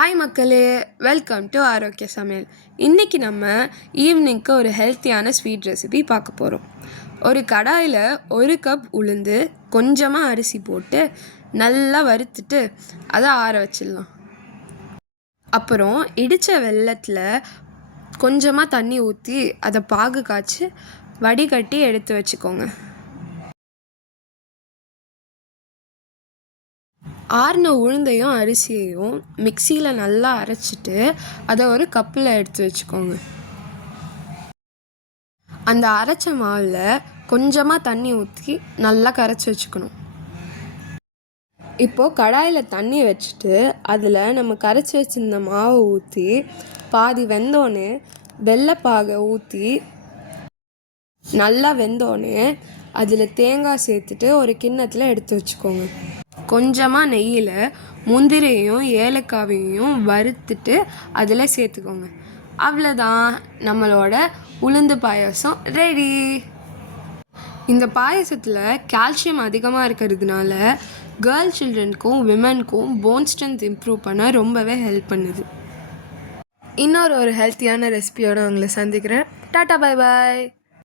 Hi மக்களே. Welcome to ஆரோக்கிய சமையல் இன்றைக்கி நம்ம ஈவினிங்க்கு ஒரு ஹெல்த்தியான ஸ்வீட் ரெசிபி பார்க்க போகிறோம் ஒரு கடாயில் ஒரு கப் உளுந்து கொஞ்சமாக அரிசி போட்டு நல்லா வறுத்துட்டு அதை ஆற வச்சிடலாம். அப்புறம் இடித்த வெள்ளத்தில் கொஞ்சமாக தண்ணி ஊற்றி அதை பாகு காய்ச்சி வடிகட்டி எடுத்து வச்சுக்கோங்க. ஆறின உளுந்தையும் அரிசியையும் மிக்சியில் நல்லா அரைச்சிட்டு அதை ஒரு கப்பில் எடுத்து வச்சுக்கோங்க. அந்த அரைச்ச மாவில் கொஞ்சமாக தண்ணி ஊற்றி நல்லா கரைச்சி வச்சுக்கணும். இப்போது கடாயில் தண்ணி வச்சுட்டு அதில் நம்ம கரைச்சி வச்சிருந்த மாவை ஊற்றி பாதி வெந்தோடனே வெள்ளைப்பாகை ஊற்றி நல்லா வெந்தோடனே அதில் தேங்காய் சேர்த்துட்டு ஒரு கிண்ணத்தில் எடுத்து வச்சுக்கோங்க. கொஞ்சமாக நெய்யில் முந்திரியையும் ஏலக்காவையும் வறுத்துட்டு அதில் சேர்த்துக்கோங்க. அவ்வளோதான் நம்மளோட உளுந்து பாயாசம் ரெடி இந்த பாயசத்தில் கால்சியம் அதிகமாக இருக்கிறதுனால கேர்ள் சில்ட்ரனுக்கும் விமனுக்கும் போன் ஸ்ட்ரென்த் இம்ப்ரூவ் பண்ண ரொம்பவே ஹெல்ப் பண்ணுது. இன்னொரு ஒரு ஹெல்த்தியான ரெசிபியோடு உங்களை சந்திக்கிறேன். Tata bye bye